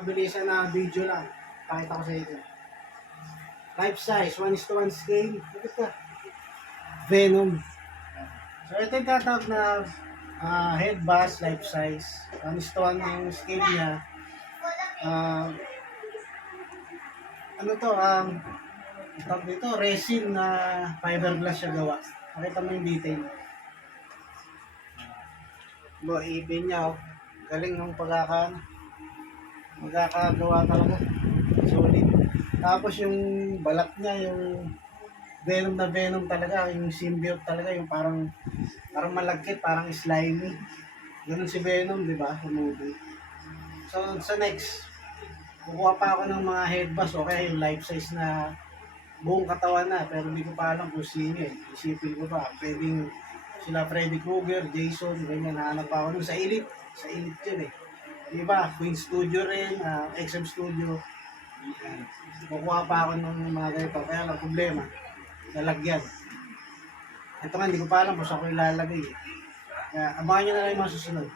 mabilisan na video lang. Pakita ko sa inyo. Life size, 1:1 scale. Bakit ka? Venom. So ito yung tatawag na head bass, life size. 1:1 yung scale niya. Ano to, tawag dito, resin na fiberglass siya gawa. Nakita mo yung detail. Ipin niya, oh. Galing ng magkakagawa talaga. Solid. Tapos yung balat niya, yung venom na venom talaga, yung symbiote talaga, yung parang malagkit, parang slimy. Ganun si Venom, di ba? Sa movie. So, sa next, kukuha pa ako ng mga head bass, okay, yung life size na buong katawan na, pero hindi ko pa alam kung sino eh. Isipin ko pa, pwedeng sila Freddy Krueger, Jason, ganyan, nahanap pa ako nun sa Elite. Sa Elite yun eh. Diba? Queen Studio rin, XM Studio. Yan. Kukuha pa ako ng mga ganito. Kaya lang problema, lalagyan. Ito nga, hindi ko pa alam kung saan ko ilalagay. Kaya abangan nyo na lang yung mga susunod.